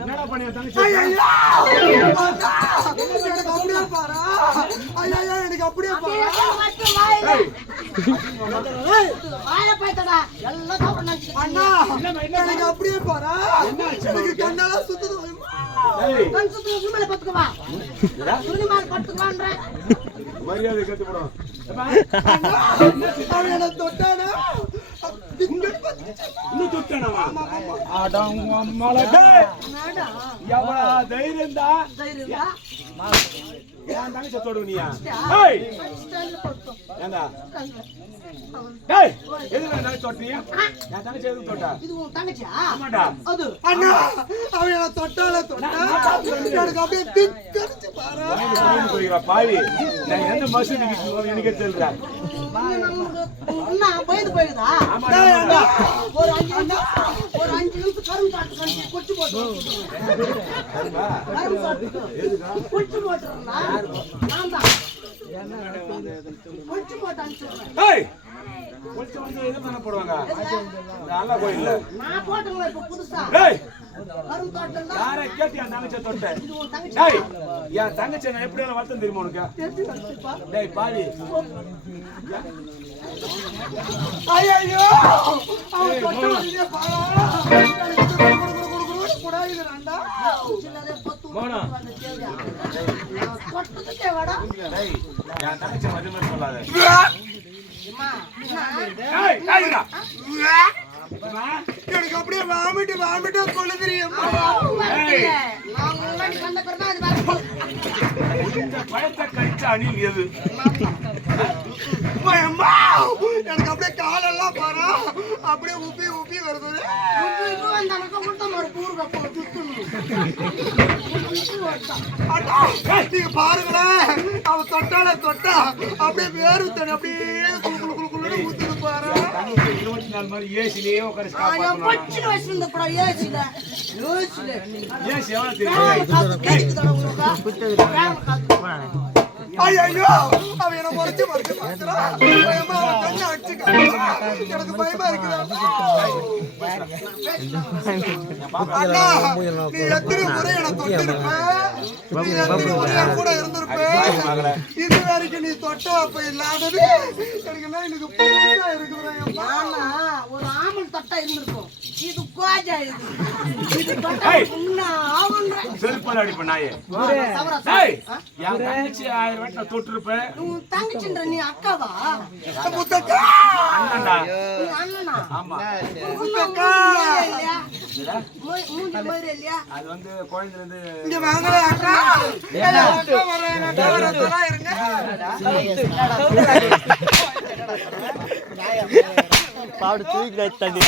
என்னடா பண்ணியா தங்கச்சி? எனக்கு அப்படியே பாரா. ஐயா எனக்கு அப்படியே பாரா. அண்ணா எனக்கு அப்படியே பாரா. எனக்கு கண்ணால சுத்துது. மரியாதை கேட்டு போடும். அவன் தொட்டானா இன்னும் தொட்டானவா? எவ்வளோ தைரியம் தான் என் தங்கச்சி தொடுவனியா? ஏண்டா எதுல தங்கச்சி தொட்டியா? என் தங்கச்சி எதுவும் தொட்டா? ஆமாடா. அண்ணா அவன் தொட்டால தொட்டா எனக்கு அப்படியே திக்கரிச்சு பாரா. போய்கிறா பாவி. நான் எந்த மசூதிக்கு எனக்கே தெரியல. ஒரு 5 நிமிஷம் கரும் காட்டு கொச்சு போட்டு கொச்சு போட்டுறா. நான் தான் கொச்சு போட்டு அனுப்பிச்சுடுறேன். கொச்சு வந்து எது பண்ண போடுவாங்க? நல்லா கோயில்ல நான் போட்டுங்களா இப்ப புதுசா கரும் காட்டு யாரை கேட்டு என் தங்கச்சியை தொட்டேன்? என் தங்கச்சியை நான் எப்படி வளர்த்தேன் தெரியுமா உனக்கு? டேய் பாவி. ஐயோ அவன் தொட்டாலே பாரா. என் தங்கச்சி மதியமே சொல்லாத. எனக்கு அப்படியே வாமிட்டு கொள்ளுதிரியம். இந்த பழத்தை கழிச்ச அணில் எது? எனக்கு அப்படியே காலெல்லாம் பாரா. அப்படியே உப்பி வருது. நீங்க பாருங்களேன், அவன் தொட்டா அப்படியே வேறு தண்ணி அப்படியே குளு ஊத்துது பாரு. 24 மாதிரி ஏசிலேயே உட்கார ஐயோ அவன் என்ன மறைச்சு பாக்குறான். கண்ணை அடிச்சுக்க எனக்கு பயமா இருக்குது. அண்ணா நீ எத்தனை முறை என்ன தொட்டிருப்ப, நீ எத்தனை முறை என் கூட இருந்திருப்ப. இது வரைக்கும் நீ தொட்ட அப்ப இல்லாதது எனக்கு புதுசா இருக்குறேன். ஒரு ஆமல் தொட்டா இருந்திருக்கும். இது கோஜா இது தொட்டா செருப்பால் அடிப்ப நாயே. என் தங்கச்சி 1000 வாட்டி நான் தொட்டிருப்பேன். தங்கச்சின்ற நீ அக்காவா? அண்ணன்டா. அண்ணனா? ஆமா. அது வந்து குழந்தைல இருந்து இங்க வாங்கல அக்கா. அக்கா வரேன் பாடு தூக்கி தண்ணி